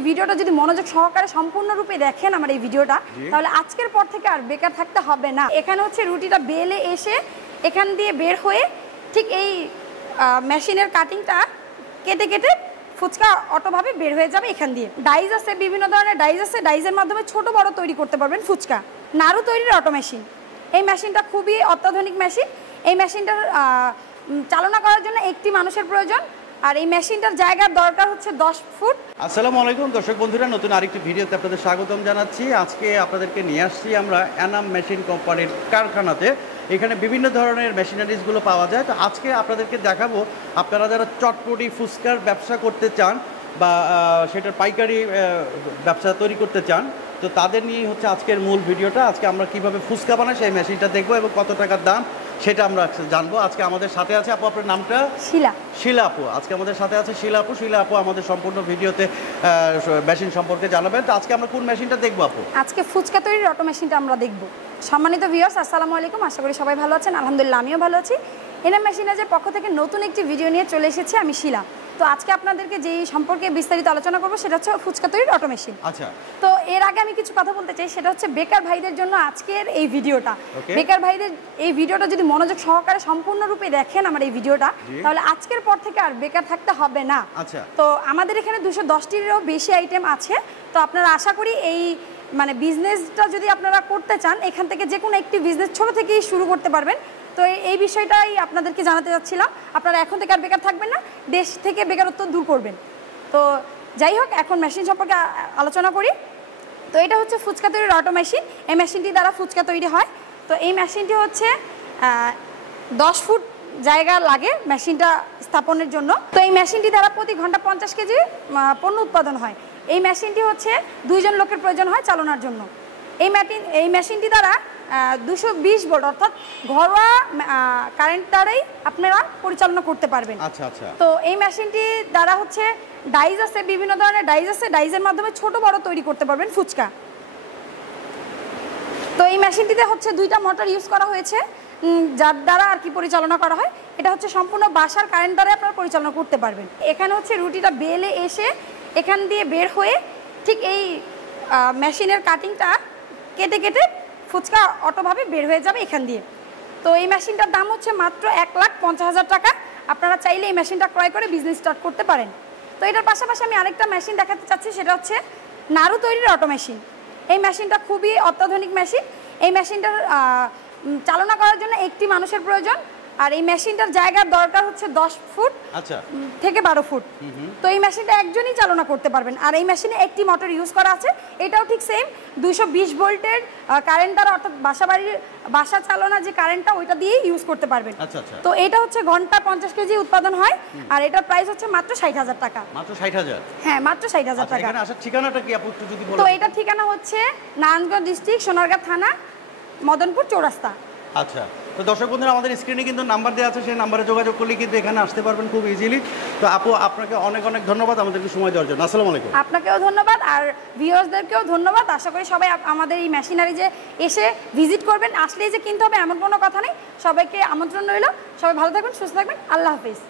এই ভিডিওটা যদি মনোযোগ সহকারে সম্পূর্ণরূপে দেখেন আমার এই ভিডিওটা, তাহলে আজকের পর থেকে আর বেকার থাকতে হবে না। এখানে হচ্ছে রুটিটা বেলে এসে এখান দিয়ে বের হয়ে ঠিক এই মেশিনের কাটিংটা কেটে কেটে ফুচকা অটোভাবে বের হয়ে যাবে এখান দিয়ে। ডাইস আছে, বিভিন্ন ধরনের ডাইস আছে, ডাইসের মাধ্যমে ছোট বড় তৈরি করতে পারবেন ফুচকা। নাড়ু তৈরির অটো মেশিন, এই মেশিনটা খুবই অত্যাধুনিক মেশিন। এই মেশিনটার চালনা করার জন্য একটি মানুষের প্রয়োজন, আর এই মেশিনটার জায়গার দরকার হচ্ছে 10 ফুট। আসসালামু আলাইকুম দর্শক বন্ধুরা, নতুন আরেকটি ভিডিওতে আপনাদের স্বাগতম জানাচ্ছি। আজকে আপনাদেরকে নিয়ে আসছি আমরা এনাম মেশিন কোম্পানির কারখানাতে। এখানে বিভিন্ন ধরনের মেশিনারিজগুলো পাওয়া যায়। তো আজকে আপনাদেরকে দেখাবো, আপনারা যারা চটপটি ফুচকার ব্যবসা করতে চান বা সেটার পাইকারি ব্যবসা তৈরি করতে চান, তো তাদের নিয়েই হচ্ছে আজকের মূল ভিডিওটা। আজকে আমরা কিভাবে ফুচকা বানাই সেই মেশিনটা দেখবো এবং কত টাকার দাম সেটা আমরা জানবো। আজকে আমাদের সাথে আছে আপু, আপনার নামটা? শিলা আপু। আজকে আমাদের সাথে আছে শিলা আপু। শিলা আপু আমাদের সম্পূর্ণ ভিডিওতে মেশিন সম্পর্কে জানাবেন। তো আজকে আমরা কোন মেশিনটা দেখবো আপু? আজকে ফুচকা তৈরির অটো মেশিনটা আমরা দেখবো। সম্মানিত ভিউয়ার্স, আসসালামু আলাইকুম। আশা করি সবাই ভালো আছেন। আলহামদুলিল্লাহ আমিও ভালো আছি। এনাম মেশিনারিজের পক্ষ থেকে নতুন একটি ভিডিও নিয়ে চলে এসেছি আমি শিলা। তো আজকে আপনাদেরকে যেই সম্পর্কে বিস্তারিত আলোচনা করবো সেটা হচ্ছে ফুচকা তৈরির অটো মেশিন। আচ্ছা, তো এর আগে আমি কিছু কথা বলতে চাই, সেটা হচ্ছে বেকার ভাইদের জন্য আজকের এই ভিডিওটা। বেকার ভাইদের এই ভিডিওটা যদি মনোযোগ সহকারে সম্পূর্ণরূপে দেখেন আমার এই ভিডিওটা, তাহলে আজকের পর থেকে আর বেকার থাকতে হবে না। আচ্ছা, তো আমাদের এখানে 210টিরও বেশি আইটেম আছে। তো আপনারা আশা করি এই বিজনেসটা যদি আপনারা করতে চান, এখান থেকে যে কোনো একটি বিজনেস ছোট থেকেই শুরু করতে পারবেন। তো এই বিষয়টাই আপনাদেরকে জানাতে চাচ্ছিলাম। আপনারা এখন থেকে আর বেকার থাকবেন না, দেশ থেকে বেকারত্ব দূর করবেন। তো যাই হোক, এখন মেশিন সম্পর্কে আলোচনা করি। তো এটা হচ্ছে ফুচকা তৈরির অটো মেশিন। এই মেশিনটি দ্বারা ফুচকা তৈরি হয়। তো এই মেশিনটি হচ্ছে 10 ফুট জায়গা লাগে মেশিনটা স্থাপনের জন্য। তো এই মেশিনটি দ্বারা প্রতি ঘন্টা 50 কেজি পণ্য উৎপাদন হয়। এই মেশিনটি হচ্ছে 2 জন লোকের প্রয়োজন হয় চালানোর জন্য। এই মেশিনটি দ্বারা 220 ভোল্ট অর্থাৎ ঘরোয়া কারেন্ট দ্বারাই আপনারা পরিচালনা করতে পারবেন। আচ্ছা আচ্ছা। তো এই মেশিনটি দ্বারা হচ্ছে ডাইস আছে, বিভিন্ন ধরনের ডাইস আছে, ডাইসের মাধ্যমে ছোট বড় তৈরি করতে পারবেন ফুচকা। তো এই মেশিনটিতে হচ্ছে 2টা মোটর ইউজ করা হয়েছে, যার দ্বারা আর কি পরিচালনা করা হয়। এটা হচ্ছে সম্পূর্ণ বাসার কারেন্ট দ্বারা আপনারা পরিচালনা করতে পারবেন। এখানে হচ্ছে রুটিটা বেলে এসে এখান দিয়ে বের হয়ে ঠিক এই মেশিনের কাটিংটা কেটে কেটে ফুচকা অটোভাবে বের হয়ে যাবে এখান দিয়ে। তো এই মেশিনটার দাম হচ্ছে মাত্র 1,50,000 টাকা। আপনারা চাইলে এই মেশিনটা ক্রয় করে বিজনেস স্টার্ট করতে পারেন। তো এটার পাশাপাশি আমি আরেকটা মেশিন দেখাতে চাচ্ছি, সেটা হচ্ছে নাড়ু তৈরির অটো মেশিন। এই মেশিনটা খুবই অত্যাধুনিক মেশিন। এই মেশিনটার চালনা করার জন্য একটি মানুষের প্রয়োজন, আর এই মেশিনটার জায়গার দরকার হচ্ছে 10 ফুট থেকে 12 ফুট। তো এই মেশিনটা একজনই চালনা করতে পারবেন। আর এই মেশিনে একটি মোটর ইউজ করা আছে, এটাও ঠিক সেম 220 ভোল্টের কারেন্ট দ্বারা, অর্থাৎ বাসা চালনা যে কারেন্টটা ওইটা দিয়েই ইউজ করতে পারবেন। তো এটা হচ্ছে ঘন্টা 50 কেজি উৎপাদন হয়, আর এটার প্রাইস হচ্ছে মাত্র 60,000 টাকা। মাত্র 60,000? হ্যাঁ, মাত্র 60,000 টাকা। এখানে আসার ঠিকানাটা কি আপু একটু যদি বলেন? তো এটা ঠিকানা হচ্ছে নারায়ণগঞ্জ ডিস্ট্রিক্ট, সোনারগাঁ থানা, মদনপুর চৌরাস্তা। আচ্ছা। তো দর্শক বন্ধুরা, আমাদের স্ক্রিনে কিন্তু নাম্বার দেওয়া আছে, সেই নাম্বারে যোগাযোগ করলে কিন্তু এখানে আসতে পারবেন খুব ইজিলি। তো আপু, আপনাকে অনেক অনেক ধন্যবাদ আমাদেরকে সময় দেওয়ার জন্য। আসসালামু আলাইকুম। আপনাকেও ধন্যবাদ, আর ভিউয়ার্সদেরকেও ধন্যবাদ। আশা করি সবাই আমাদের এই মেশিনারি যে এসে ভিজিট করবেন, আসলেই যে কিনতে হবে এমন কোনো কথা নেই। সবাইকে আমন্ত্রণ রইল। সবাই ভালো থাকবেন, সুস্থ থাকবেন। আল্লাহ হাফিজ।